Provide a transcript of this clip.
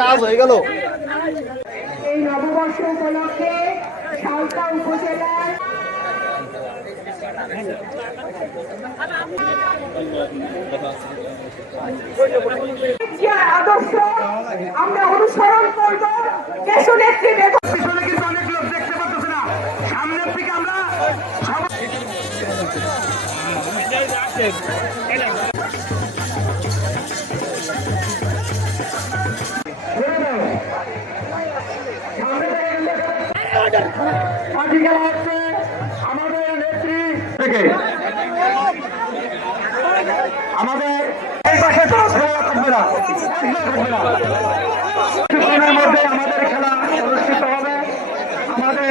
কাজ হয়ে গেল এই নববর্ষ উপলক্ষে সালতা উপজেলার আদর্শ আমরা অনুসরণ করব। পিছনে কিন্তু অনেক লোক দেখতে পাচ্ছেন না। সামনের দিকে আমরা আমাদের নেত্রী থেকে আমাদের এই থাকবে না। কিছুক্ষণের মধ্যে আমাদের খেলা অনুষ্ঠিত হবে। আমাদের